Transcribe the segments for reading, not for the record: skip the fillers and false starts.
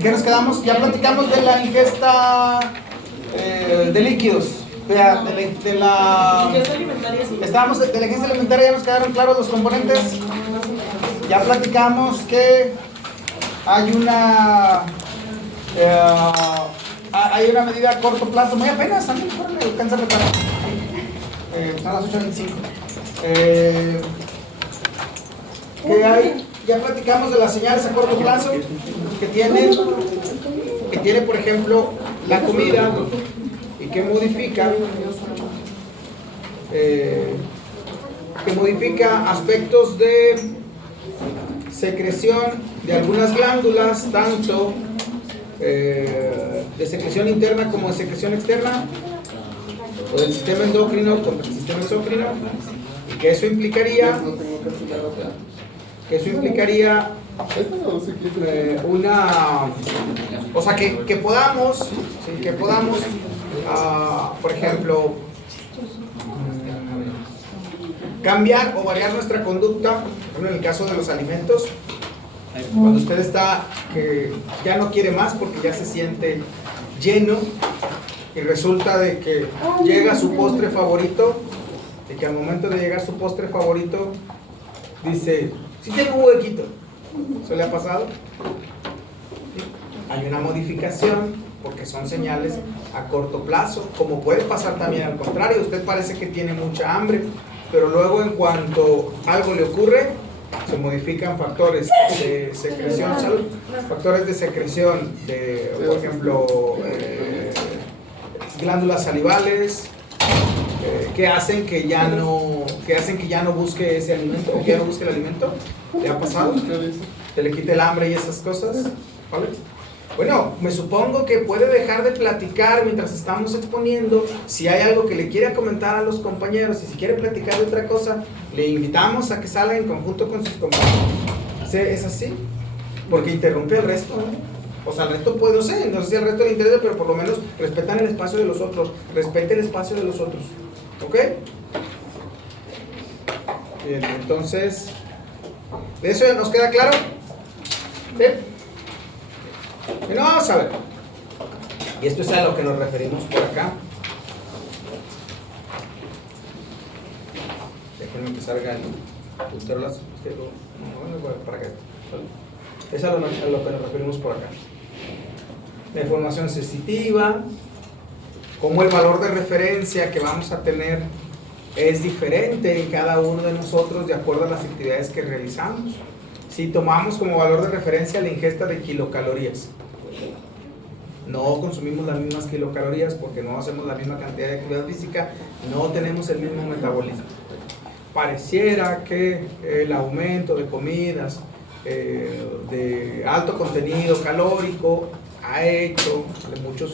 qué nos quedamos? Ya platicamos de la ingesta de líquidos. De la Ingesta alimentaria, sí. estábamos de la ingesta alimentaria, ya nos quedaron claros los componentes. Ya platicamos que hay una medida a corto plazo, muy apenas, a mí mejor me alcanza a reparar. Son las 8:25. ¿Qué hay? Ya platicamos de las señales a corto plazo que tiene, por ejemplo, la comida y que modifica aspectos de secreción de algunas glándulas, tanto de secreción interna como de secreción externa, o del sistema endocrino como del sistema exócrino, y que eso implicaría o sea, que podamos, por ejemplo, cambiar o variar nuestra conducta. En el caso de los alimentos, cuando usted está que ya no quiere más porque ya se siente lleno y resulta de que llega su postre favorito, y que al momento de llegar su postre favorito dice: sí tengo un huequito. ¿Eso le ha pasado? Hay una modificación porque son señales a corto plazo, como puede pasar también al contrario. Usted parece que tiene mucha hambre, pero luego en cuanto algo le ocurre, se modifican factores de secreción, factores de secreción de, por ejemplo, glándulas salivales, que hacen que ya no busque ese alimento, o que ya no busque el alimento. ¿Le ha pasado? ¿Que le quite el hambre y esas cosas? ¿Vale? Bueno, me supongo que puede dejar de platicar mientras estamos exponiendo. Si hay algo que le quiera comentar a los compañeros, y si quiere platicar de otra cosa, le invitamos a que salga en conjunto con sus compañeros. ¿Es así? Porque interrumpe al resto, ¿no? O sea, el resto puede, no sé si al resto le interesa, pero por lo menos respetan el espacio de los otros. Respete el espacio de los otros. ¿Ok? Bien, entonces, ¿de eso ya nos queda claro? ¿Sí? Bueno, vamos a ver. Y esto es a lo que nos referimos por acá. Déjenme que salga el puntero las. Para acá. Es a lo que nos referimos por acá. La información sensitiva, como el valor de referencia que vamos a tener es diferente en cada uno de nosotros de acuerdo a las actividades que realizamos. Si tomamos como valor de referencia la ingesta de kilocalorías, no consumimos las mismas kilocalorías porque no hacemos la misma cantidad de actividad física, no tenemos el mismo metabolismo. Pareciera que el aumento de comidas de alto contenido calórico ha hecho muchas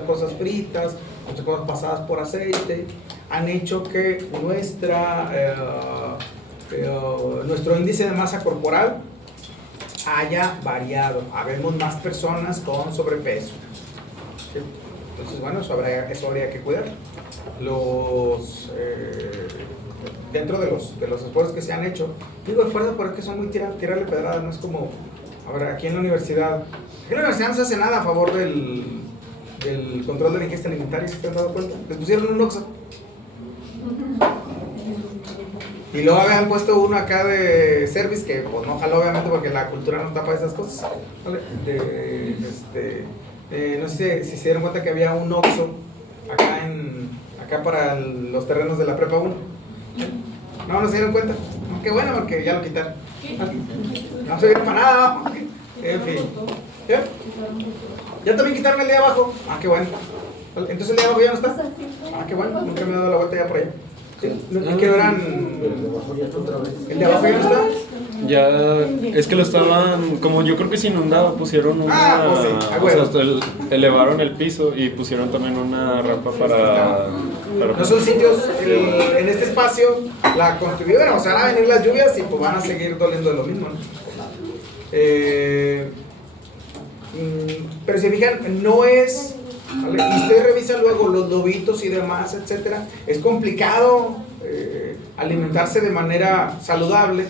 cosas fritas, muchas cosas pasadas por aceite, han hecho que nuestro índice de masa corporal haya variado. Habemos más personas con sobrepeso. ¿Sí? Entonces, bueno, eso habría que cuidar. Dentro de los esfuerzos que se han hecho, digo esfuerzos porque son muy tirarle pedradas, no es como, a ver, aquí en la universidad no se hace nada a favor del control de la ingesta alimentaria, ¿se han dado cuenta? Les pusieron un Oxxo. Y luego habían puesto uno acá de service que pues no jaló obviamente porque la cultura no está para esas cosas. ¿Vale? No sé si se dieron cuenta que había un Oxxo acá para los terrenos de la prepa 1. No se dieron cuenta. Qué bueno porque ya lo quitaron. No se vieron para nada. En fin. ¿Ya también quitaron el de abajo? Qué bueno. Entonces el de abajo ya no está. Qué bueno. Nunca me he dado la vuelta ya por allá. ¿Y qué eran? ¿El de abajo ya no está? Ya, es que lo estaban, como yo creo que se inundaba, pusieron una, pues sí, o sea, elevaron el piso y pusieron también una rampa para no son sitios, en este espacio la construyeron, o sea, van a venir las lluvias y pues van a seguir doliendo de lo mismo, ¿no? Pero si fijan, no es, ¿vale? Y usted revisa luego los lobitos y demás, etcétera. Es complicado alimentarse de manera saludable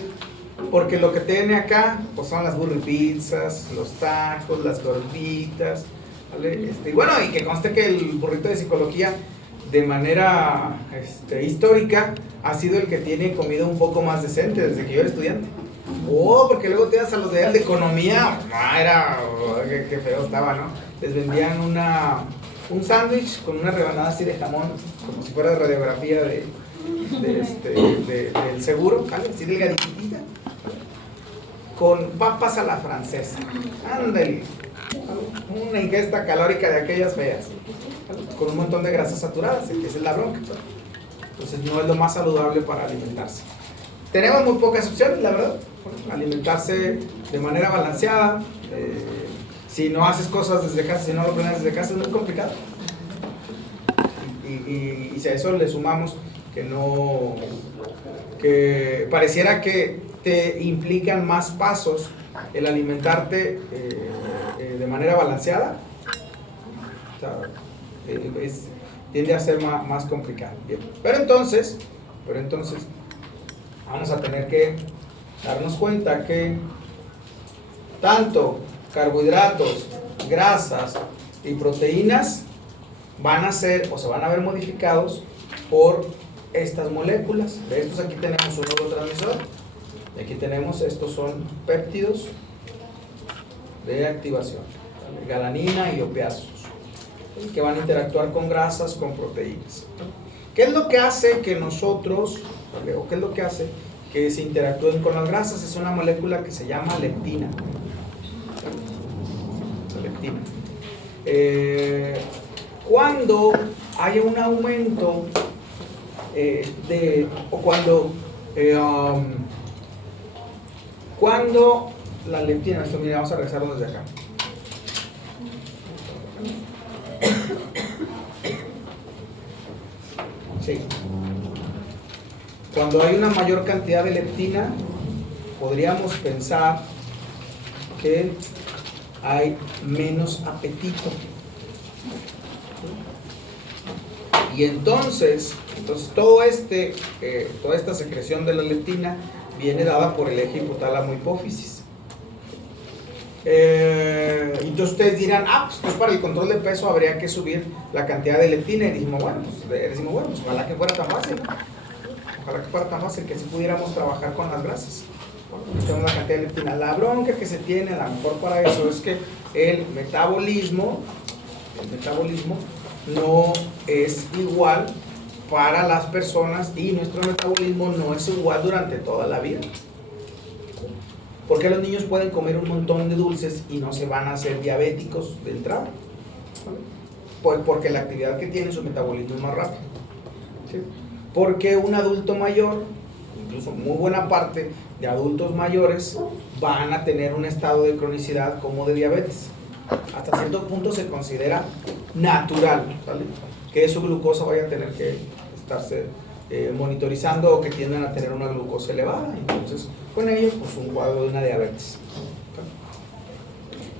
Porque lo que tiene acá pues son las burripizzas, los tacos, las gorditas, ¿vale? Y bueno, y que conste que el burrito de psicología de manera histórica ha sido el que tiene comida un poco más decente desde que yo era estudiante. Porque luego te das a los de economía, qué feo estaba, ¿no? Les vendían un sándwich con una rebanada así de jamón, como si fuera de radiografía del seguro, ¿vale? Así delgaditita, con papas a la francesa. Ándale, una ingesta calórica de aquellas feas, ¿vale? Con un montón de grasas saturadas, que esa es la bronca, ¿vale? Entonces no es lo más saludable para alimentarse. Tenemos muy pocas opciones, la verdad. Alimentarse de manera balanceada, si no haces cosas desde casa, si no lo planeas desde casa, es muy complicado. Y si a eso le sumamos que pareciera que te implican más pasos el alimentarte de manera balanceada, o sea, tiende a ser más complicado. Bien. Pero entonces vamos a tener que darnos cuenta que tanto carbohidratos, grasas y proteínas van a ser o se van a ver modificados por estas moléculas. De estos aquí tenemos un neurotransmisor, y aquí tenemos, estos son péptidos de activación, ¿vale? Galanina y opiáceos, que van a interactuar con grasas, con proteínas. ¿Qué es lo que hace que nosotros, ¿vale? O qué es lo que hace que se interactúen con las grasas? Es una molécula que se llama leptina. La leptina. Cuando hay un aumento cuando la leptina, esto, mira, vamos a regresarlo desde acá. Sí. Cuando hay una mayor cantidad de leptina, podríamos pensar que hay menos apetito. Y entonces toda esta secreción de la leptina viene dada por el eje hipotálamo hipófisis. Entonces ustedes dirán, pues para el control de peso habría que subir la cantidad de leptina. Y dijimos, bueno, pues ojalá que fuera tan fácil, ¿no? Ojalá que fuera tan fácil que si pudiéramos trabajar con las grasas. Bueno, tenemos la cantidad de leptina. La bronca que se tiene a lo mejor para eso es que el metabolismo no es igual para las personas, y nuestro metabolismo no es igual durante toda la vida. ¿Por qué los niños pueden comer un montón de dulces y no se van a hacer diabéticos de entrada? Pues porque la actividad que tiene su metabolismo es más rápido. ¿Sí? Porque un adulto mayor, incluso muy buena parte de adultos mayores, van a tener un estado de cronicidad como de diabetes. Hasta cierto punto se considera natural, ¿vale? Que su glucosa vaya a tener que estarse monitorizando, o que tiendan a tener una glucosa elevada. Entonces, con ello, pues un cuadro de una diabetes.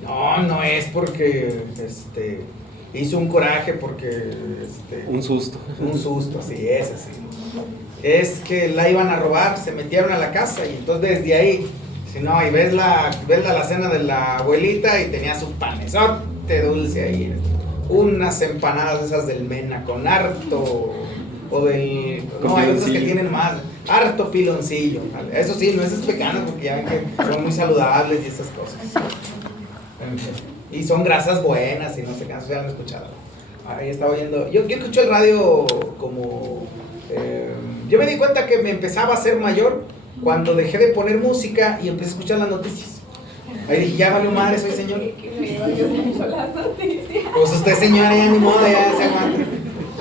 No es porque hizo un coraje, porque un susto, sí, es así. Es que la iban a robar, se metieron a la casa, y entonces desde ahí, si no, y ves la cena de la abuelita y tenía su panesote dulce ahí, unas empanadas esas del Mena con harto, o del, no, hay otros que tienen más, harto piloncillo, ¿vale? Eso sí, no es pecado, porque ya ven que son muy saludables y esas cosas. Y son grasas buenas, y no sé qué, ya lo han escuchado. Ahí estaba oyendo, yo escuché el radio como, yo me di cuenta que me empezaba a ser mayor cuando dejé de poner música y empecé a escuchar las noticias. Ahí dije, ya valió madre, soy señor. Pues usted, señora, ya ni modo, ya se aguanta.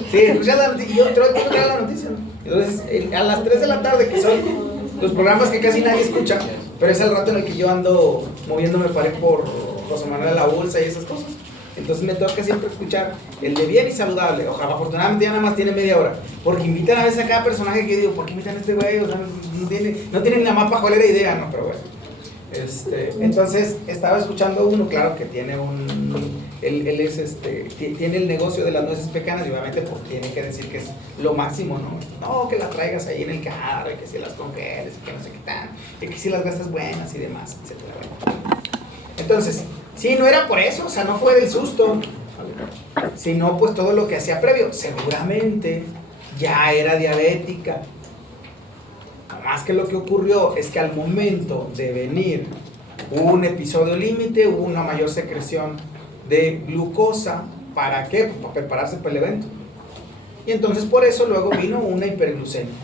Sí, escuché la noticia, y yo tengo que traer la noticia, ¿no? Entonces, a las 3 de la tarde, que son los programas que casi nadie escucha, pero es el rato en el que yo ando moviéndome para ir por José Manuel La Bolsa y esas cosas. Entonces me toca siempre escuchar el de bien y saludable. Ojalá, afortunadamente ya nada más tiene media hora, porque invitan a veces a cada personaje que digo, ¿por qué invitan a este güey? O sea, no tienen la más pajolera idea, ¿no? Pero bueno. Entonces estaba escuchando uno, claro, que tiene tiene el negocio de las nueces pecanas y obviamente pues tiene que decir que es lo máximo, ¿no? No, que las traigas ahí en el carro, y que si las congeles, y que no sé qué tal, y que si las gastas buenas y demás, etcétera. Entonces, sí, no era por eso, o sea, no fue del susto, ¿vale? Sino pues todo lo que hacía previo, seguramente ya era diabética. Más que lo que ocurrió es que al momento de venir un episodio límite, hubo una mayor secreción de glucosa. ¿Para qué? Pues para prepararse para el evento. Y entonces por eso luego vino una hiperglucemia.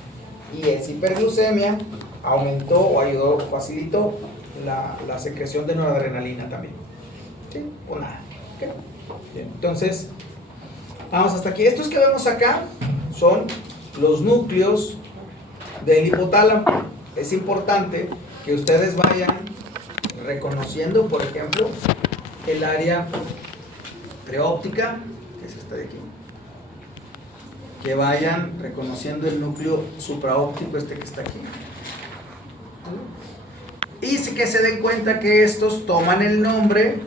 Y esa hiperglucemia aumentó o ayudó, facilitó la secreción de noradrenalina también. ¿Sí? O nada. ¿Okay? Bien. Entonces, vamos hasta aquí. Estos que vemos acá son los núcleos del hipotálamo. Es importante que ustedes vayan reconociendo, por ejemplo, el área preóptica, que es esta de aquí, que vayan reconociendo el núcleo supraóptico, este que está aquí, y sí que se den cuenta que estos toman el nombre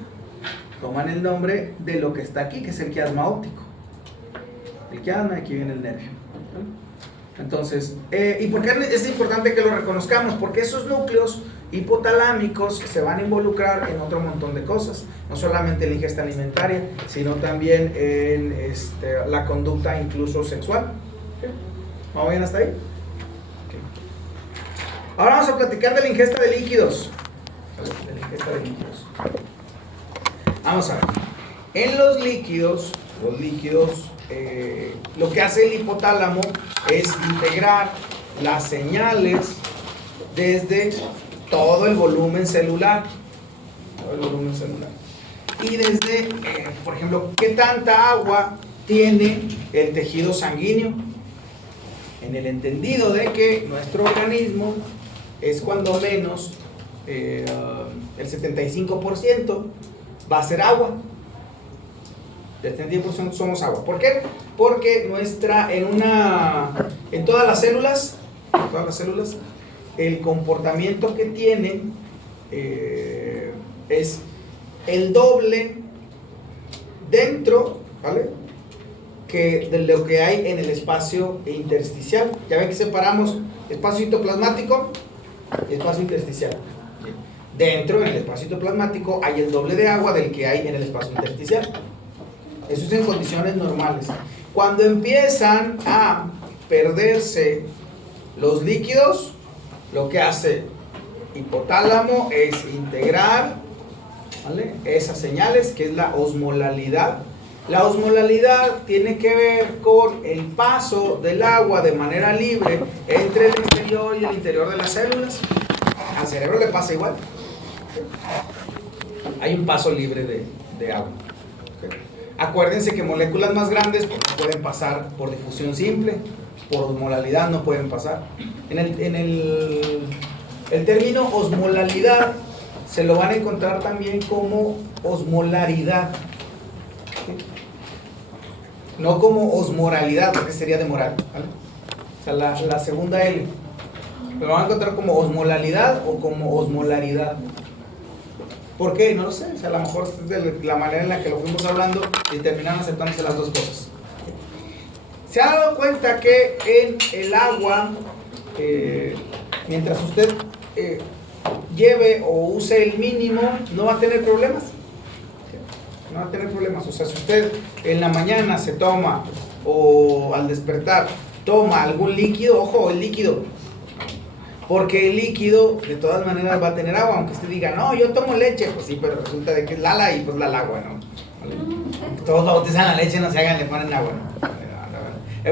de lo que está aquí, que es el quiasma óptico. El quiasma, aquí viene el nervio. Entonces, ¿y por qué es importante que lo reconozcamos? Porque esos núcleos hipotalámicos se van a involucrar en otro montón de cosas, no solamente en la ingesta alimentaria, sino también en la conducta incluso sexual. ¿Okay? ¿Vamos bien hasta ahí? Okay. Ahora vamos a platicar de la ingesta de líquidos. Vamos a ver. En los líquidos, lo que hace el hipotálamo es integrar las señales desde todo el volumen celular. Y desde, por ejemplo, ¿qué tanta agua tiene el tejido sanguíneo? En el entendido de que nuestro organismo es cuando menos el 75% va a ser agua. El 75% somos agua. ¿Por qué? Porque en todas las células, el comportamiento que tienen es el doble dentro, ¿vale?, que de lo que hay en el espacio intersticial. Ya ven que separamos espacio citoplasmático y espacio intersticial. Dentro, en el espacio citoplasmático, hay el doble de agua del que hay en el espacio intersticial. Eso es en condiciones normales. Cuando empiezan a perderse los líquidos, lo que hace hipotálamo es integrar, ¿vale?, esas señales, que es la osmolalidad. La osmolalidad tiene que ver con el paso del agua de manera libre entre el exterior y el interior de las células. Al cerebro le pasa igual. Hay un paso libre de agua. Acuérdense que moléculas más grandes pues, no pueden pasar por difusión simple, por osmolalidad no pueden pasar. El término osmolalidad se lo van a encontrar también como osmolaridad, no como osmoralidad, porque sería de moral, ¿vale? O sea, la segunda L. Lo van a encontrar como osmolalidad o como osmolaridad. ¿Por qué? No lo sé. O sea, a lo mejor es de la manera en la que lo fuimos hablando y terminaron aceptándose las dos cosas. Se ha dado cuenta que en el agua, mientras usted lleve o use el mínimo, no va a tener problemas. No va a tener problemas. O sea, si usted en la mañana se toma o al despertar toma algún líquido, ojo, el líquido, porque el líquido de todas maneras va a tener agua, aunque usted diga, no, yo tomo leche, pues sí, pero resulta de que es Lala y pues la agua, ¿no? ¿Vale? Todos bautizan la leche, no se hagan, le ponen agua, ¿no?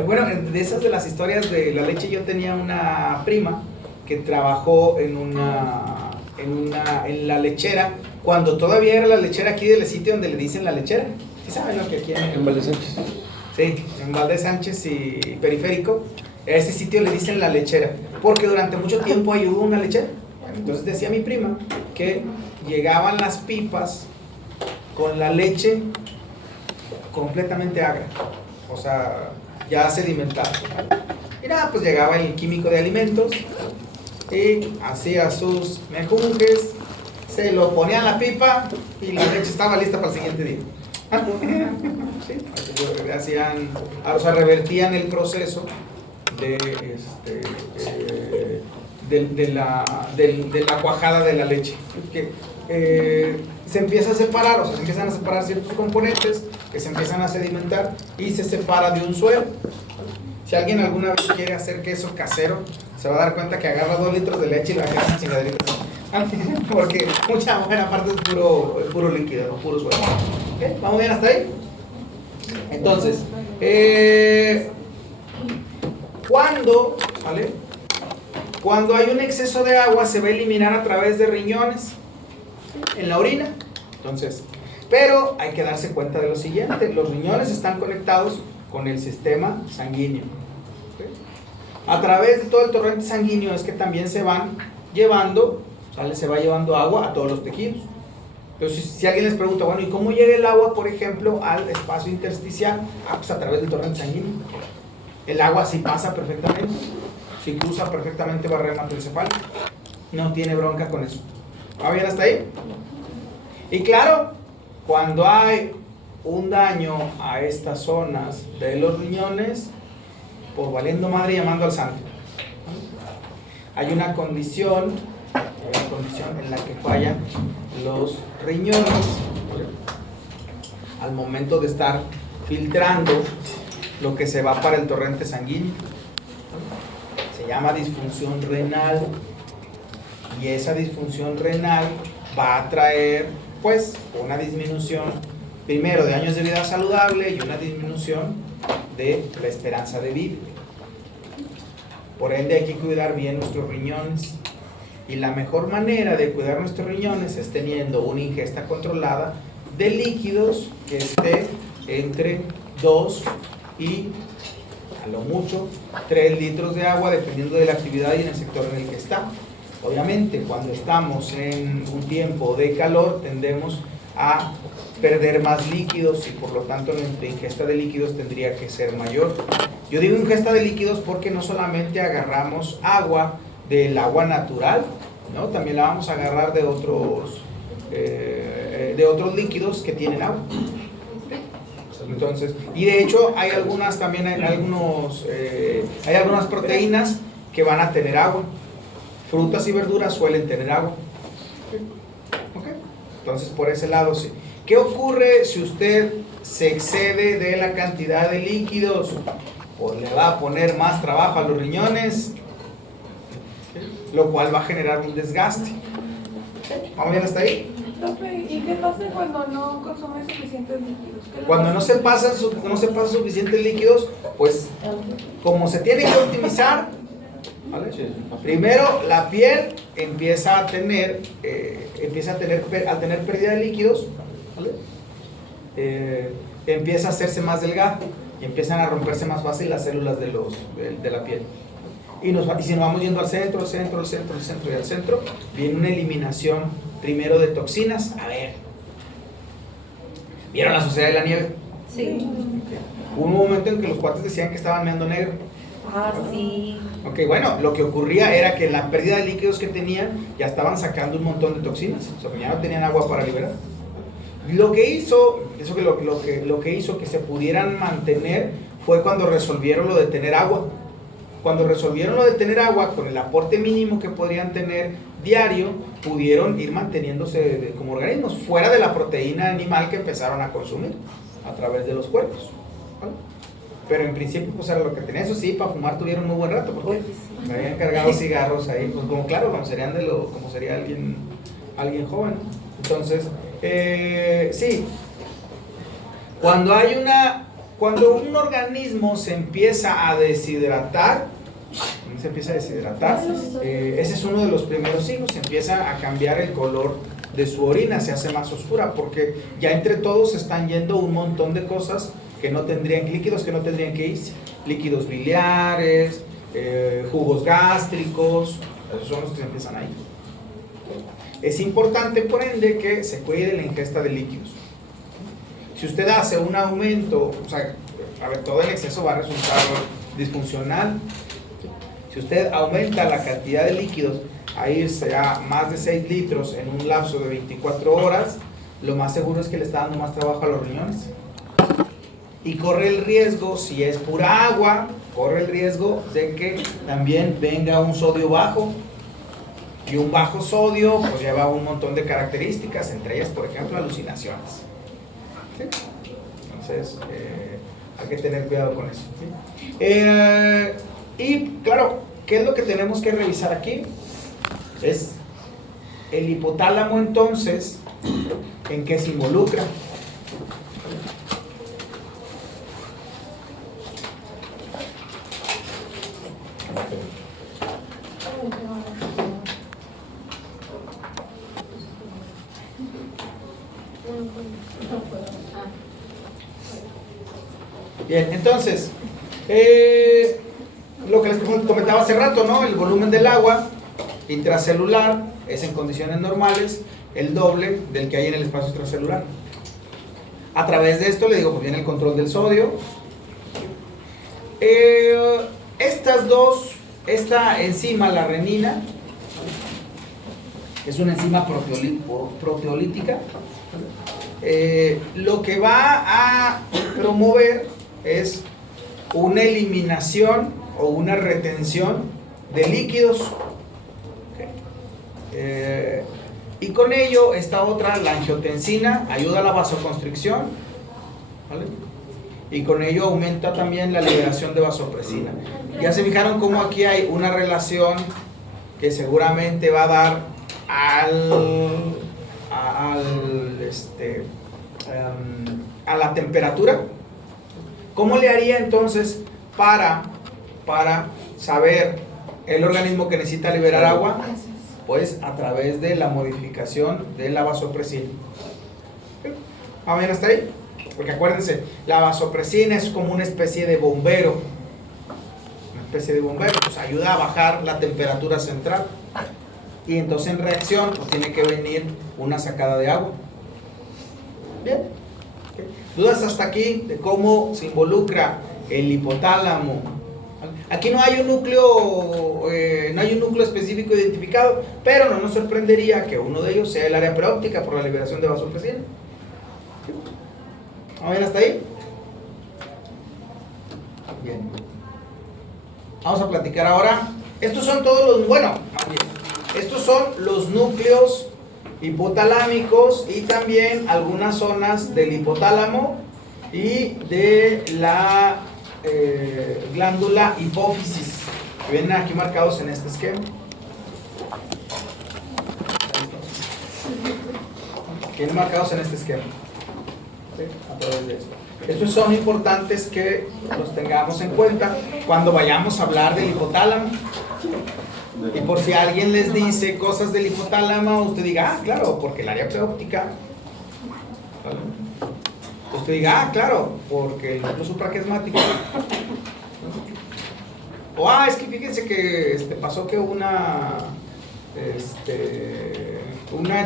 Bueno, de esas de las historias de la leche, yo tenía una prima que trabajó en la lechera, cuando todavía era la lechera aquí del sitio donde le dicen la lechera. ¿Sí saben lo que aquí en Valdez Sánchez? Sí, en Valdez Sánchez y Periférico. A ese sitio le dicen la lechera, porque durante mucho tiempo ahí hubo una lechera. Entonces decía mi prima que llegaban las pipas con la leche completamente agra, o sea, ya sedimentada. Y nada, pues llegaba el químico de alimentos y hacía sus mejunjes, se lo ponía en la pipa y la leche estaba lista para el siguiente día. Sí, hacían, o sea, revertían el proceso de la cuajada de la leche. Que se empieza a separar, o sea, se empiezan a separar ciertos componentes que se empiezan a sedimentar y se separa de un suero. Si alguien alguna vez quiere hacer queso casero, se va a dar cuenta que agarra 2 litros de leche y la deja en chingaderitas. Porque mucha buena parte es puro líquido, no puro suero. ¿Okay? ¿Vamos bien hasta ahí? Entonces, cuando hay un exceso de agua se va a eliminar a través de riñones en la orina. Entonces, pero hay que darse cuenta de lo siguiente: los riñones están conectados con el sistema sanguíneo. ¿Okay? A través de todo el torrente sanguíneo es que también se van llevando, ¿sale? Se va llevando agua a todos los tejidos. Entonces, si alguien les pregunta, bueno, ¿y cómo llega el agua, por ejemplo, al espacio intersticial? Pues a través del torrente sanguíneo. El agua sí pasa perfectamente, sí cruza perfectamente barrera hematoencefálica, no tiene bronca con eso. ¿Va bien hasta ahí? Y claro, cuando hay un daño a estas zonas de los riñones, pues valiendo madre llamando al santo. Hay una condición en la que fallan los riñones al momento de estar filtrando lo que se va para el torrente sanguíneo. Se llama disfunción renal, y esa disfunción renal va a traer pues una disminución primero de años de vida saludable y una disminución de la esperanza de vida. Por ende hay que cuidar bien nuestros riñones, y la mejor manera de cuidar nuestros riñones es teniendo una ingesta controlada de líquidos que esté entre 2 y a lo mucho 3 litros de agua, dependiendo de la actividad y en el sector en el que está. Obviamente, cuando estamos en un tiempo de calor tendemos a perder más líquidos y por lo tanto nuestra ingesta de líquidos tendría que ser mayor. Yo digo ingesta de líquidos porque no solamente agarramos agua del agua natural, ¿no? También la vamos a agarrar de otros líquidos que tienen agua. Entonces, y de hecho hay algunas proteínas que van a tener agua. Frutas y verduras suelen tener agua. ¿Okay? Entonces, por ese lado sí. ¿Qué ocurre si usted se excede de la cantidad de líquidos? Pues le va a poner más trabajo a los riñones, lo cual va a generar un desgaste. ¿Vamos bien hasta ahí? ¿Y qué pasa cuando no consume suficientes líquidos? Cuando no se pasan suficientes líquidos, pues como se tiene que optimizar, ¿vale? Primero la piel empieza a tener al tener pérdida de líquidos, ¿vale? Empieza a hacerse más delgada y empiezan a romperse más fácil las células de la piel. Y si nos vamos yendo al centro, viene una eliminación primero de toxinas. A ver, ¿vieron la Sociedad de la Nieve? Sí. Hubo un momento en que los cuates decían que estaban meando negro. Ah, sí. Ok, bueno, lo que ocurría era que en la pérdida de líquidos que tenían ya estaban sacando un montón de toxinas, o sea, ya no tenían agua para liberar. Lo que hizo que se pudieran mantener fue cuando resolvieron lo de tener agua. Cuando resolvieron lo de tener agua, con el aporte mínimo que podrían tener diario, pudieron ir manteniéndose como organismos, fuera de la proteína animal que empezaron a consumir a través de los cuerpos, ¿vale? Pero en principio pues era lo que tenían. Eso sí, para fumar tuvieron muy buen rato, porque me habían cargado cigarros ahí, pues como claro, como sería alguien joven. Entonces, sí, cuando un organismo se empieza a deshidratar, ese es uno de los primeros signos. Se empieza a cambiar el color de su orina, se hace más oscura, porque ya entre todos se están yendo un montón de cosas líquidos que no tendrían que irse. Líquidos biliares, jugos gástricos, esos son los que se empiezan a ir. Es importante, por ende, que se cuide la ingesta de líquidos. Si usted hace un aumento, o sea, a ver, todo el exceso va a resultar disfuncional. Si usted aumenta la cantidad de líquidos a irse a más de 6 litros en un lapso de 24 horas, lo más seguro es que le está dando más trabajo a los riñones. Y corre el riesgo, si es pura agua, corre el riesgo de que también venga un sodio bajo. Y un bajo sodio pues lleva un montón de características, entre ellas, por ejemplo, alucinaciones. ¿Sí? Entonces, hay que tener cuidado con eso. ¿Sí? Y claro, ¿qué es lo que tenemos que revisar aquí? Es el hipotálamo, entonces, ¿en qué se involucra? Bien, entonces, lo que les comentaba hace rato, ¿no? El volumen del agua intracelular es en condiciones normales el doble del que hay en el espacio extracelular. A través de esto, le digo, pues viene el control del sodio. Esta enzima, la renina, es una enzima proteolítica. Lo que va a promover es una eliminación o una retención de líquidos. Y con ello, esta otra, la angiotensina, ayuda a la vasoconstricción, ¿vale? Y con ello aumenta también la liberación de vasopresina. Ya se fijaron cómo aquí hay una relación que seguramente va a dar a la temperatura. ¿Cómo le haría entonces para saber el organismo que necesita liberar agua? Pues a través de la modificación de la vasopresina. ¿Vamos bien hasta ahí? Porque acuérdense, la vasopresina es como una especie de bombero. Una especie de bombero, pues ayuda a bajar la temperatura central. Y entonces en reacción pues tiene que venir una sacada de agua. Bien. ¿Dudas hasta aquí de cómo se involucra el hipotálamo? Aquí no hay un núcleo, específico identificado, pero no nos sorprendería que uno de ellos sea el área preóptica por la liberación de vasopresina. ¿Vamos bien hasta ahí? Bien. Vamos a platicar ahora. Estos son todos estos son los núcleos hipotalámicos y también algunas zonas del hipotálamo y de la glándula hipófisis, que vienen aquí marcados en este esquema. Vienen marcados en este esquema. ¿Sí? A través de esto. Estos son importantes que los tengamos en cuenta cuando vayamos a hablar del hipotálamo. Y por si alguien les dice cosas del hipotálamo, usted diga, claro, porque el área preóptica. ¿Vale? Usted diga, claro, porque el núcleo supraquiasmático. O, es que fíjense que pasó que una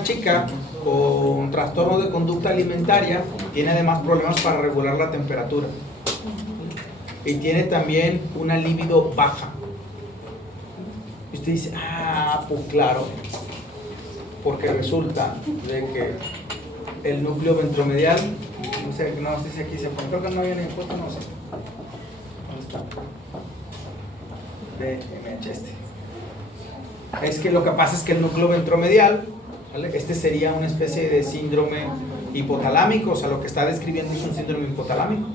chica con trastorno de conducta alimentaria tiene además problemas para regular la temperatura. Y tiene también una libido baja. Y usted dice, pues claro, porque resulta de que el núcleo ventromedial, no sé si aquí se pone, creo que no había ni puesto, no sé. ¿Dónde está? Es que lo que pasa es que el núcleo ventromedial, ¿vale? Sería una especie de síndrome hipotalámico, o sea, lo que está describiendo es un síndrome hipotalámico.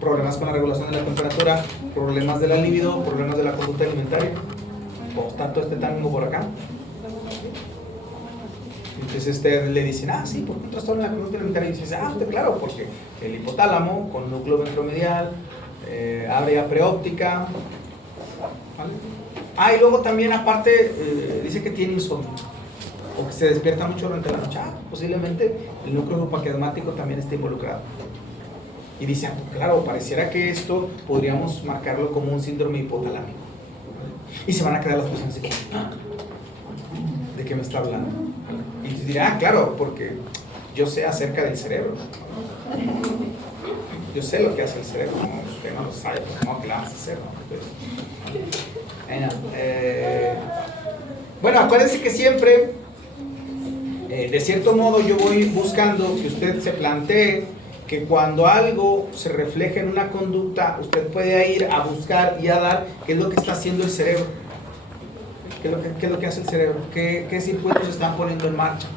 Problemas con la regulación de la temperatura, problemas de la libido, problemas de la conducta alimentaria. Por tanto, tango por acá. Entonces le dicen, sí, ¿por qué un trastorno de la conducta alimentaria? Y dices, usted claro, porque el hipotálamo con núcleo ventromedial, área preóptica, ¿vale? Y luego también aparte dice que tiene insomnio o que se despierta mucho durante la noche. Posiblemente el núcleo supraquiasmático también está involucrado. Y dice, claro, pareciera que esto podríamos marcarlo como un síndrome hipotalámico. Y se van a quedar las personas así, ¿de qué me está hablando? Y te dirá, claro, porque yo sé acerca del cerebro. Yo sé lo que hace el cerebro, no, usted no lo sabe, pues no, que la vamos a hacer, ¿no? Bueno, acuérdense que siempre, de cierto modo, yo voy buscando que usted se plantee que cuando algo se refleja en una conducta, usted puede ir a buscar y a dar qué es lo que está haciendo el cerebro. ¿Qué es lo que hace el cerebro? ¿Qué circuitos se están poniendo en marcha?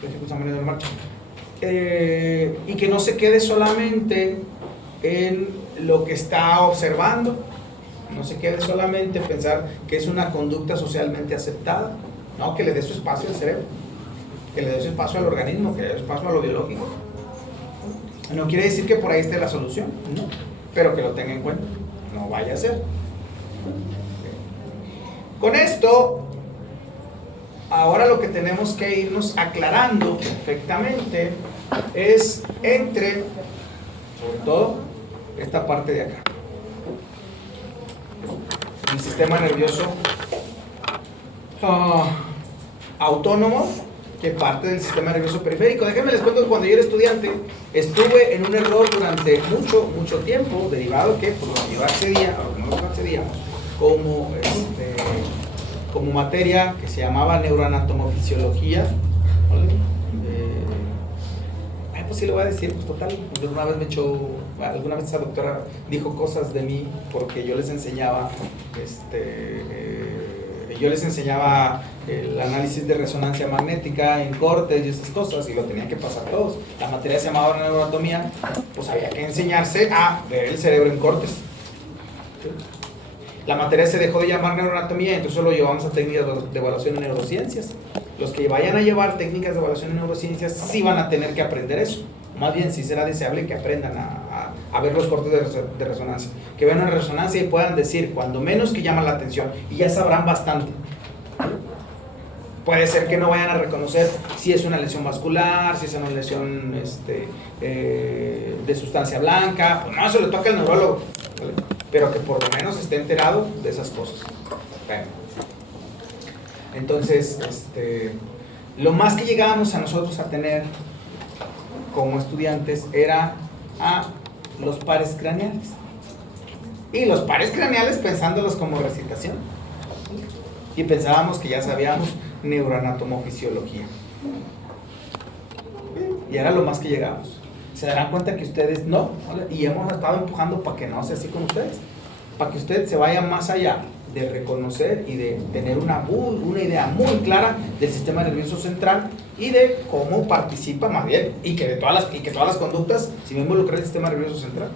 ¿Qué circuitos están poniendo en marcha? Y que no se quede solamente en lo que está observando, no se quede solamente en pensar que es una conducta socialmente aceptada, no, que le dé su espacio al cerebro, que le dé su espacio al organismo, que le dé su espacio a lo biológico. No quiere decir que por ahí esté la solución, no, pero que lo tenga en cuenta, no vaya a ser. Con esto, ahora lo que tenemos que irnos aclarando perfectamente es entre, sobre todo, esta parte de acá. El sistema nervioso autónomo, que parte del sistema nervioso periférico. Déjenme les cuento que cuando yo era estudiante estuve en un error durante mucho tiempo, derivado que por lo que yo accedía, a lo que nosotros accedíamos, como materia que se llamaba neuroanatomofisiología, ¿vale? Pues sí lo voy a decir, pues total, alguna vez esa doctora dijo cosas de mí porque yo les enseñaba el análisis de resonancia magnética en cortes y esas cosas, y lo tenían que pasar todos. La materia se llamaba neuroanatomía, pues había que enseñarse a ver el cerebro en cortes. La materia se dejó de llamar neuroanatomía, entonces solo llevamos a técnicas de evaluación en neurociencias. Los que vayan a llevar técnicas de evaluación en neurociencias sí van a tener que aprender eso. Más bien, sí será deseable que aprendan a ver los cortes de resonancia. Que vean una resonancia y puedan decir, cuando menos, que llama la atención. Y ya sabrán bastante. Puede ser que no vayan a reconocer si es una lesión vascular, si es una lesión de sustancia blanca. Pues no, eso le toca al neurólogo, ¿vale? Pero que por lo menos esté enterado de esas cosas. Bueno. Entonces, lo más que llegábamos a nosotros a tener como estudiantes era a los pares craneales. Y los pares craneales pensándolos como recitación. Y pensábamos que ya sabíamos neuroanatomofisiología. Y era lo más que llegábamos. Se darán cuenta que ustedes no, ¿vale? Y hemos estado empujando para que no sea así con ustedes. Para que usted se vaya más allá de reconocer y de tener una idea muy clara del sistema nervioso central y de cómo participa más bien, y que todas las conductas se va a involucrar el sistema nervioso central,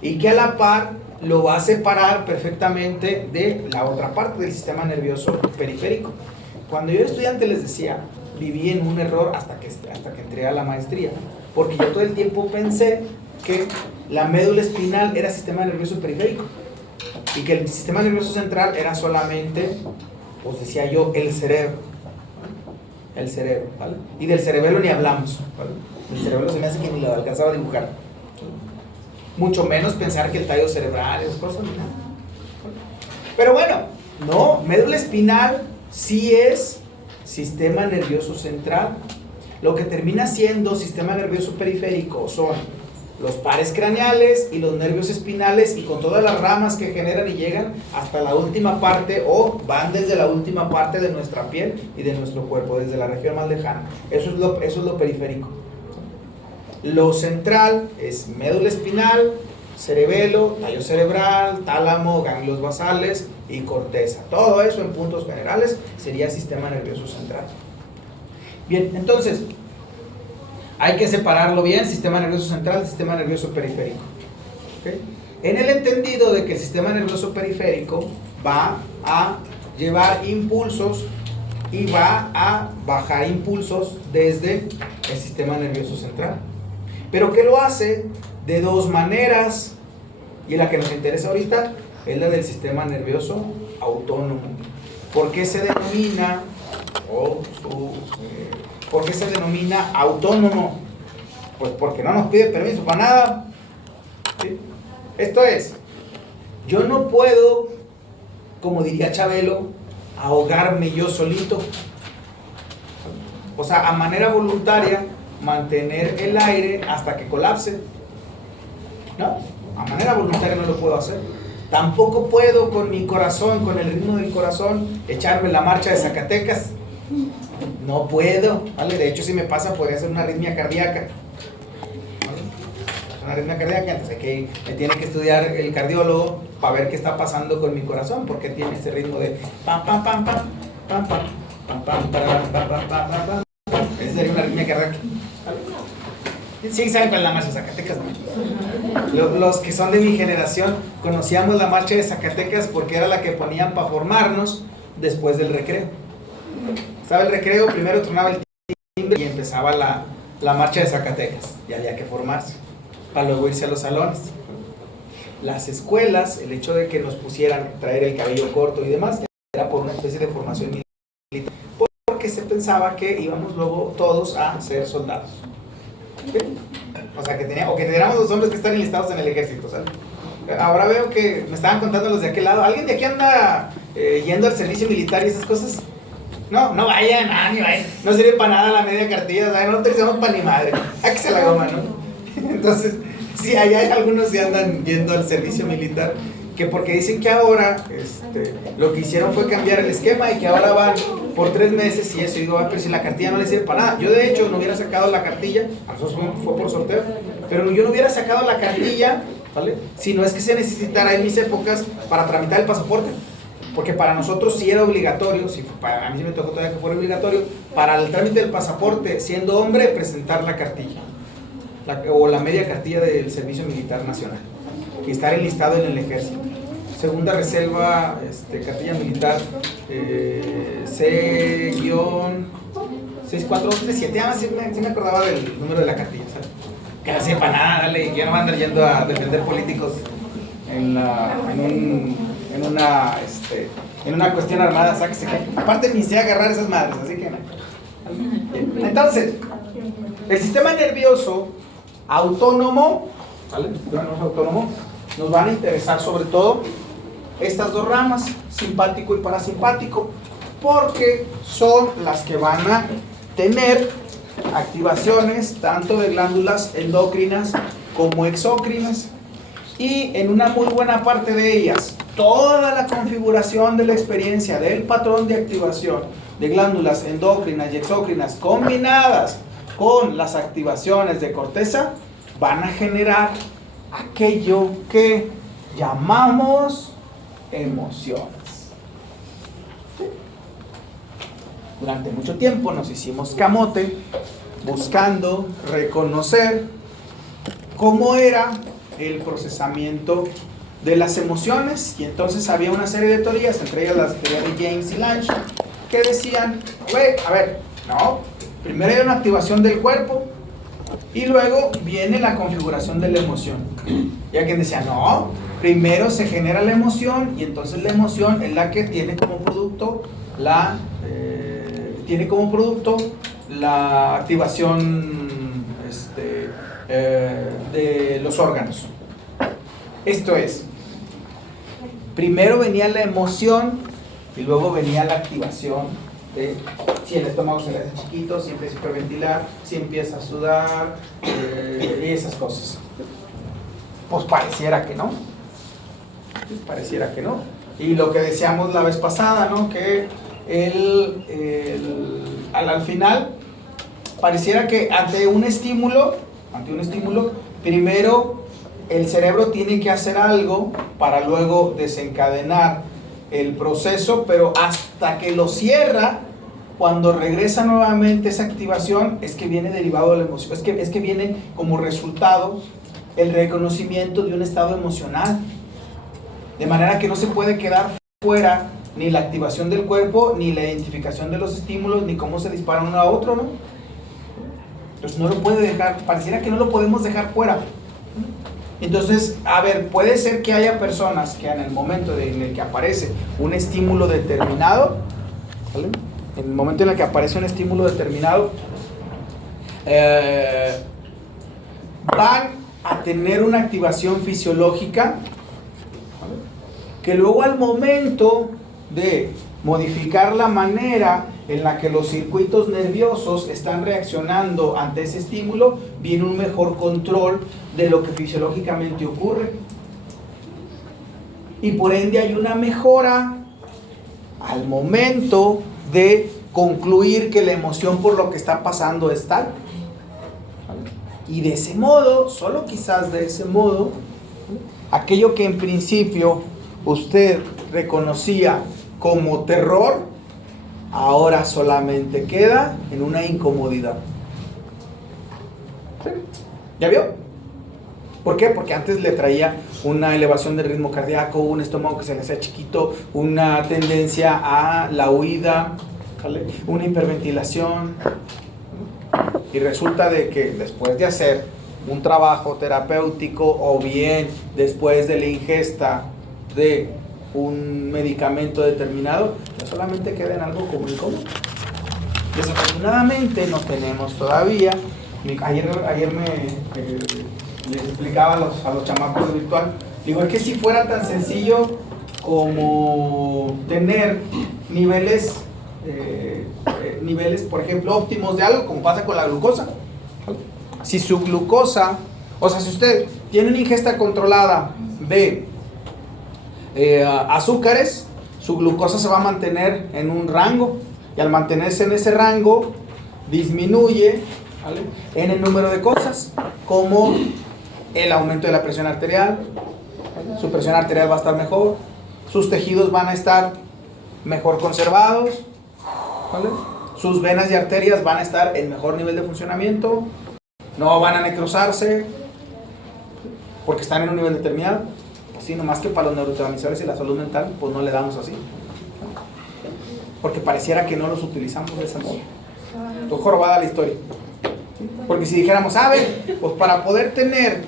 y que a la par lo va a separar perfectamente de la otra parte del sistema nervioso periférico. Cuando yo era estudiante les decía, viví en un error hasta que entré a la maestría, porque yo todo el tiempo pensé que la médula espinal era sistema nervioso periférico y que el sistema nervioso central era solamente, pues decía yo, el cerebro, ¿vale? Y del cerebelo ni hablamos, ¿vale? El cerebelo se me hace que ni lo alcanzaba a dibujar, mucho menos pensar que el tallo cerebral, esas cosas, ¿no? Pero bueno, no, médula espinal sí es sistema nervioso central. Lo que termina siendo sistema nervioso periférico son los pares craneales y los nervios espinales, y con todas las ramas que generan y llegan hasta la última parte, o van desde la última parte de nuestra piel y de nuestro cuerpo, desde la región más lejana. Eso es lo periférico. Lo central es médula espinal, cerebelo, tallo cerebral, tálamo, ganglios basales y corteza. Todo eso en puntos generales sería sistema nervioso central. Bien, entonces hay que separarlo bien, sistema nervioso central, sistema nervioso periférico. ¿Okay? En el entendido de que el sistema nervioso periférico va a llevar impulsos y va a bajar impulsos desde el sistema nervioso central. Pero que lo hace de dos maneras, y la que nos interesa ahorita es la del sistema nervioso autónomo. ¿Por qué se denomina autónomo? Pues porque no nos pide permiso para nada. ¿Sí? Esto es, yo no puedo, como diría Chabelo, ahogarme yo solito. O sea, a manera voluntaria, mantener el aire hasta que colapse. ¿No? A manera voluntaria no lo puedo hacer. Tampoco puedo con mi corazón, con el ritmo del corazón, echarme la marcha de Zacatecas. No puedo, ¿vale? De hecho, si me pasa, podría ser una arritmia cardíaca. ¿Vale? Una arritmia cardíaca, entonces me tiene que estudiar el cardiólogo para ver qué está pasando con mi corazón, porque tiene ese ritmo de pam, pam, pam, pam, pam, pam, pam, pam, pam, pam, pam, pam. Esa sería una arritmia cardíaca. Sí, saben cuál es la marcha de Zacatecas, ¿no? Los que son de mi generación conocíamos la marcha de Zacatecas porque era la que ponían para formarnos después del recreo. Estaba el recreo, primero tronaba el timbre y empezaba la marcha de Zacatecas. Y había que formarse para luego irse a los salones. Las escuelas, el hecho de que nos pusieran traer el cabello corto y demás, era por una especie de formación militar, porque se pensaba que íbamos luego todos a ser soldados. O sea, que teníamos los hombres que están enlistados en el ejército, ¿sabes? Ahora veo que me estaban contando los de aquel lado. ¿Alguien de aquí anda yendo al servicio militar y esas cosas? No vayan, ni vayan. No sirve para nada la media cartilla, ¿sabes? No utilizamos para ni madre. Aquí se la goma, ¿no? Entonces, sí, allá hay algunos que andan yendo al servicio militar, que porque dicen que ahora lo que hicieron fue cambiar el esquema y que ahora van por 3 meses y eso, y digo, pero si la cartilla no les sirve para nada. Yo de hecho no hubiera sacado la cartilla, a nosotros fue por sorteo, pero yo no hubiera sacado la cartilla, ¿vale? Si no es que se necesitara en mis épocas para tramitar el pasaporte, porque para nosotros sí era obligatorio, a mí sí me tocó todavía que fuera obligatorio, para el trámite del pasaporte, siendo hombre, presentar la cartilla, o la media cartilla del Servicio Militar Nacional, y estar enlistado en el ejército. Segunda reserva, cartilla militar, C-64237. Sí me acordaba del número de la cartilla, ¿sabes? Que no sepa nada, dale, que no van a andar yendo a defender políticos en una cuestión armada, sáquese. Aparte ni sé agarrar esas madres, así que no. Entonces, el sistema nervioso autónomo, ¿vale? Autónomo, nos van a interesar sobre todo estas dos ramas, simpático y parasimpático, porque son las que van a tener activaciones tanto de glándulas endocrinas como exócrinas, y en una muy buena parte de ellas, toda la configuración de la experiencia del patrón de activación de glándulas endocrinas y exócrinas combinadas con las activaciones de corteza van a generar aquello que llamamos emociones. Durante mucho tiempo nos hicimos camote buscando reconocer cómo era el procesamiento de las emociones, y entonces había una serie de teorías, entre ellas las teorías de James y Lange, que decían, primero hay una activación del cuerpo y luego viene la configuración de la emoción. Y hay quien decía, no, primero se genera la emoción y entonces la emoción es la que tiene como producto la activación de los órganos. Esto es, primero venía la emoción y luego venía la activación de si el estómago se le hace chiquito, si empieza a hiperventilar, si empieza a sudar, y esas cosas. Pues pareciera que no. Y lo que decíamos la vez pasada, ¿no? Que al final pareciera que ante un estímulo, primero el cerebro tiene que hacer algo para luego desencadenar el proceso, pero hasta que lo cierra, cuando regresa nuevamente esa activación, es que viene derivado de la emoción, es que viene como resultado el reconocimiento de un estado emocional, de manera que no se puede quedar fuera ni la activación del cuerpo, ni la identificación de los estímulos, ni cómo se disparan uno a otro, ¿no? Entonces no lo puede dejar, pareciera que no lo podemos dejar fuera. Entonces, puede ser que haya personas que en el momento en el que aparece un estímulo determinado, ¿vale? En el momento en el que aparece un estímulo determinado, van a tener una activación fisiológica, ¿vale? Que luego al momento de modificar la manera en la que los circuitos nerviosos están reaccionando ante ese estímulo, viene un mejor control de lo que fisiológicamente ocurre. Y por ende hay una mejora al momento de concluir que la emoción por lo que está pasando es tal. Y de ese modo, solo quizás de ese modo, aquello que en principio usted reconocía como terror, ahora solamente queda en una incomodidad. ¿Sí? ¿Ya vio? ¿Por qué? Porque antes le traía una elevación del ritmo cardíaco, un estómago que se le hacía chiquito, una tendencia a la huida, ¿vale? Una hiperventilación. Y resulta de que después de hacer un trabajo terapéutico o bien después de la ingesta de un medicamento determinado, no solamente queda en algo como incómodo. Desafortunadamente no tenemos todavía. Ayer les explicaba a los chamacos de virtual, digo, es que si fuera tan sencillo como tener niveles, por ejemplo, óptimos de algo, como pasa con la glucosa. Si su glucosa, o sea, si usted tiene una ingesta controlada de azúcares, su glucosa se va a mantener en un rango, y al mantenerse en ese rango disminuye, ¿vale?, en el número de cosas, como el aumento de la presión arterial, ¿vale? Su presión arterial va a estar mejor, sus tejidos van a estar mejor conservados, ¿vale? Sus venas y arterias van a estar en mejor nivel de funcionamiento, no van a necrosarse porque están en un nivel determinado. Pues sí, nomás que para los neurotransmisores y la salud mental, pues no le damos así, porque pareciera que no los utilizamos de esa modo. Estoy jorobada la historia. Porque si dijéramos, a ver, pues para poder tener,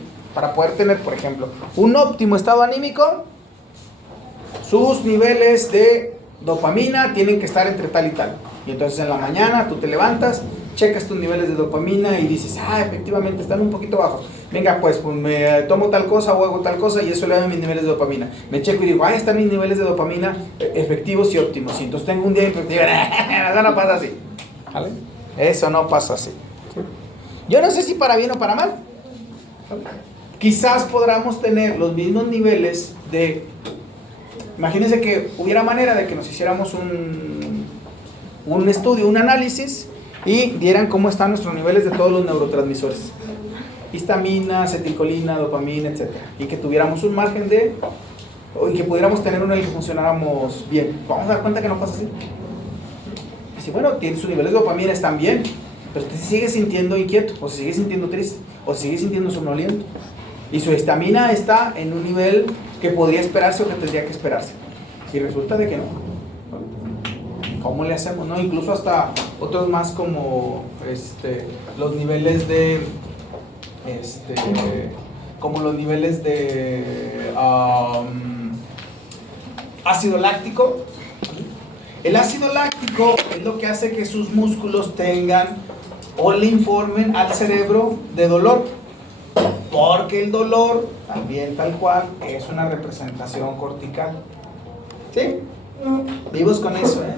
por ejemplo, un óptimo estado anímico, sus niveles de dopamina tienen que estar entre tal y tal. Y entonces en la mañana tú te levantas, checas tus niveles de dopamina y dices, efectivamente están un poquito bajos. Venga, pues me tomo tal cosa o hago tal cosa y eso eleva mis niveles de dopamina. Me checo y digo, están mis niveles de dopamina efectivos y óptimos. Y entonces tengo un día improductivo. Eso no pasa así, ¿vale? Eso no pasa así. Yo no sé si para bien o para mal. Quizás podamos tener los mismos niveles de... Imagínense que hubiera manera de que nos hiciéramos un estudio, un análisis, y dieran cómo están nuestros niveles de todos los neurotransmisores. Histamina, acetilcolina, dopamina, etc. Y que tuviéramos un margen de... y que pudiéramos tener uno en el que funcionáramos bien. Vamos a dar cuenta que no pasa así. Y si, bueno, sus niveles de dopamina están bien, pero usted se sigue sintiendo inquieto, o se sigue sintiendo triste, o se sigue sintiendo somnoliento. Y su histamina está en un nivel que podría esperarse o que tendría que esperarse. Y resulta de que no. ¿Cómo le hacemos? ¿No? Incluso hasta otros más como los niveles de ácido láctico. El ácido láctico es lo que hace que sus músculos tengan o le informen al cerebro de dolor, porque el dolor también tal cual es una representación cortical. ¿Sí? Vivos con eso, ¿eh?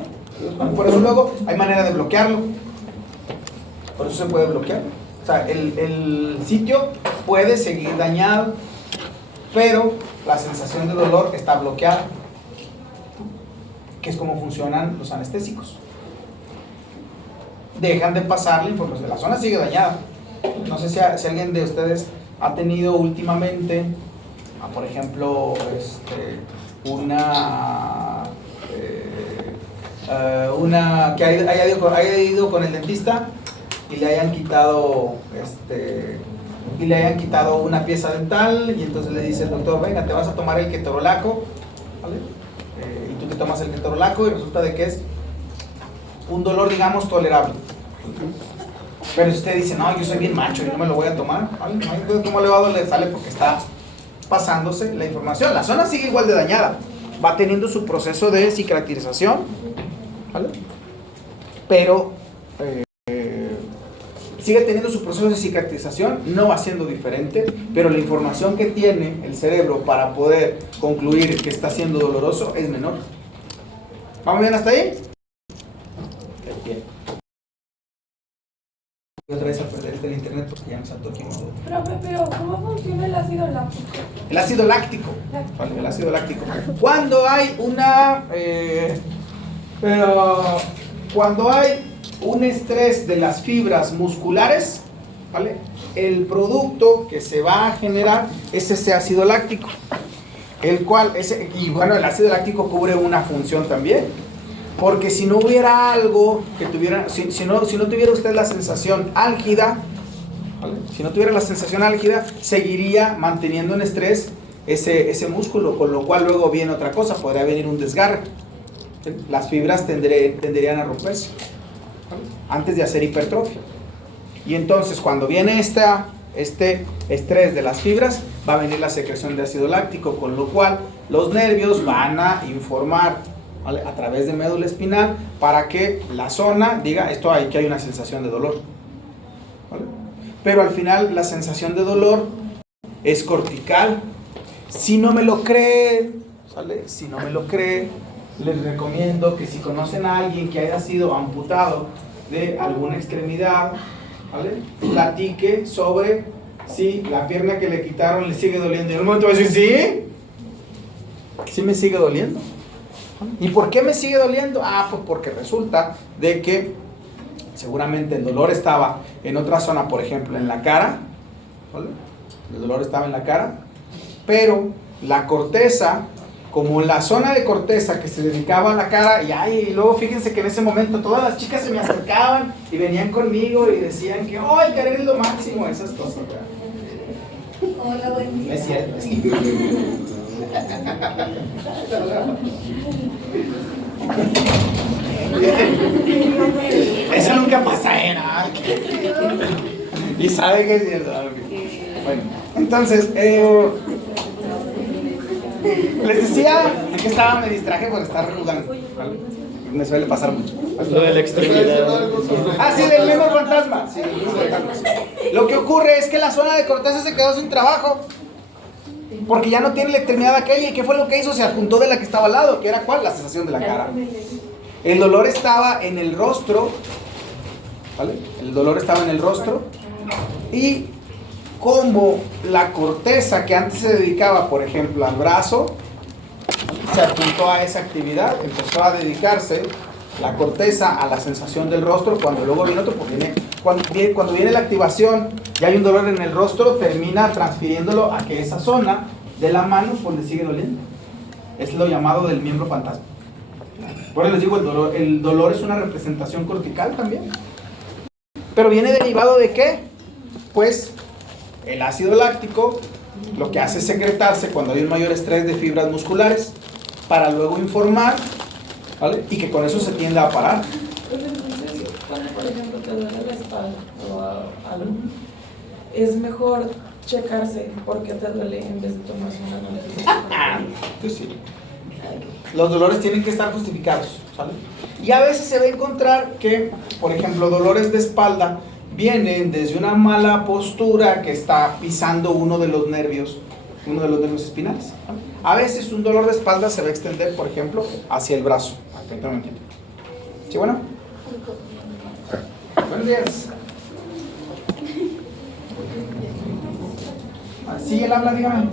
Por eso luego hay manera de bloquearlo. Por eso se puede bloquear. O sea, el sitio puede seguir dañado, pero la sensación de dolor está bloqueada, que es como funcionan los anestésicos. Dejan de pasar la información. La zona sigue dañada. No sé si alguien de ustedes ha tenido últimamente, por ejemplo, que haya ido con el dentista y le hayan quitado una pieza dental, y entonces le dice el doctor, venga, te vas a tomar el ketorolaco, ¿vale? Y tú te tomas el ketorolaco y resulta de que es un dolor, digamos, tolerable. Pero si usted dice, no, yo soy bien macho y no me lo voy a tomar, ¿vale? ¿Cómo le va a doler? Sale porque está pasándose la información. La zona sigue igual de dañada, va teniendo su proceso de cicatrización, ¿vale? Pero sigue teniendo su proceso de cicatrización, no va siendo diferente, pero la información que tiene el cerebro para poder concluir que está siendo doloroso es menor. ¿Vamos bien hasta ahí? Y otra vez a perder el internet porque ya me saltó aquí. Profe, pero ¿cómo funciona el ácido láctico? El ácido láctico. ¿Vale? El ácido láctico. Cuando hay cuando hay un estrés de las fibras musculares, ¿vale? El producto que se va a generar es ese ácido láctico. El cual, y bueno, el ácido láctico cubre una función también. Porque si no hubiera algo que tuviera, si no tuviera usted la sensación álgida, ¿vale? Si no tuviera la sensación álgida, seguiría manteniendo en estrés ese músculo, con lo cual luego viene otra cosa, podría venir un desgarre. ¿Sí? Las fibras tenderían a romperse, ¿vale? Antes de hacer hipertrofia. Y entonces cuando viene este estrés de las fibras, va a venir la secreción de ácido láctico, con lo cual los nervios van a informar, ¿vale? A través de médula espinal para que la zona diga, aquí hay una sensación de dolor, ¿vale? Pero al final la sensación de dolor es cortical. Si no me lo cree, ¿vale? Si no me lo cree, les recomiendo que si conocen a alguien que haya sido amputado de alguna extremidad, ¿vale? Platique sobre si la pierna que le quitaron le sigue doliendo. Y en un momento va a decir, sí me sigue doliendo. ¿Y por qué me sigue doliendo? Pues porque resulta de que seguramente el dolor estaba en otra zona, por ejemplo en la cara, ¿vale? El dolor estaba en la cara, pero la corteza, como la zona de corteza que se dedicaba a la cara, y luego fíjense que en ese momento todas las chicas se me acercaban y venían conmigo y decían que ¡ay, Karen es lo máximo! Esas cosas, ¿verdad? Hola, buen día. Es cierto. Eso nunca pasa, ¿no? Y sabe que es cierto. Bueno, entonces, les decía que me distraje porque estaba rejugando, ¿vale? Me suele pasar mucho. Lo de la extremidad. Sí, del mismo fantasma. Sí, del mismo fantasma. Lo que ocurre es que la zona de corteza se quedó sin trabajo. Porque ya no tiene la extremidad aquella. ¿Y qué fue lo que hizo? Se adjuntó de la que estaba al lado. ¿Que era cuál? La sensación de la cara. El dolor estaba en el rostro, ¿vale? El dolor estaba en el rostro. Y como la corteza que antes se dedicaba, por ejemplo, al brazo, se adjuntó a esa actividad, empezó a dedicarse la corteza a la sensación del rostro, cuando luego viene otro, porque cuando viene la activación y hay un dolor en el rostro, termina transfiriéndolo a que esa zona de la mano pues le sigue doliendo. Es lo llamado del miembro fantasma. Por eso les digo, el dolor es una representación cortical también. Pero viene derivado de ¿qué? Pues el ácido láctico lo que hace es secretarse cuando hay un mayor estrés de fibras musculares para luego informar, ¿vale? Y que con eso se tiende a parar. Entonces, cuando por ejemplo te duele la espalda o algo, es mejor checarse por qué te duele en vez de tomarse una analgésica. Pues sí. Los dolores tienen que estar justificados, ¿vale? Y a veces se va a encontrar que, por ejemplo, dolores de espalda vienen desde una mala postura que está pisando uno de los nervios espinales, ¿vale? A veces un dolor de espalda se va a extender, por ejemplo, hacia el brazo. ¿Sí, bueno? Buenos días. ¿Sí él habla? Dígame.